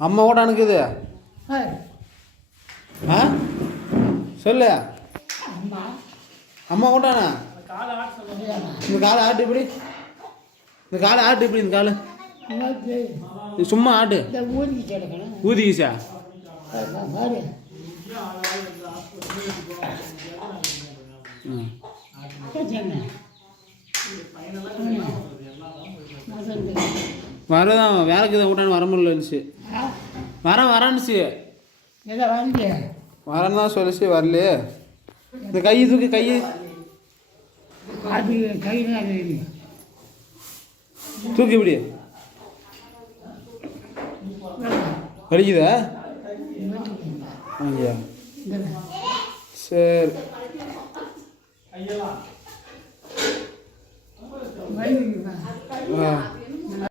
அம்மா கூட அனுக்குது ஆ சொல்லு அம்மா கூட்டானா இந்த காலை ஆட்டு இப்படி இந்த காலை ஆட்டு இப்படி இந்த காலை சும்மா ஆட்டு ஊதிக்கிச்சா வரதான் வேலைக்கு இதை கூட்டான்னு வர முடியலன்னுச்சு வரேன்னுச்சு வரேன்னு தான் சொல்லிச்சு வரலையே இந்த கை தூக்கி கை தூக்கி இப்படி வலிக்குதா ஐயா சரி ஆ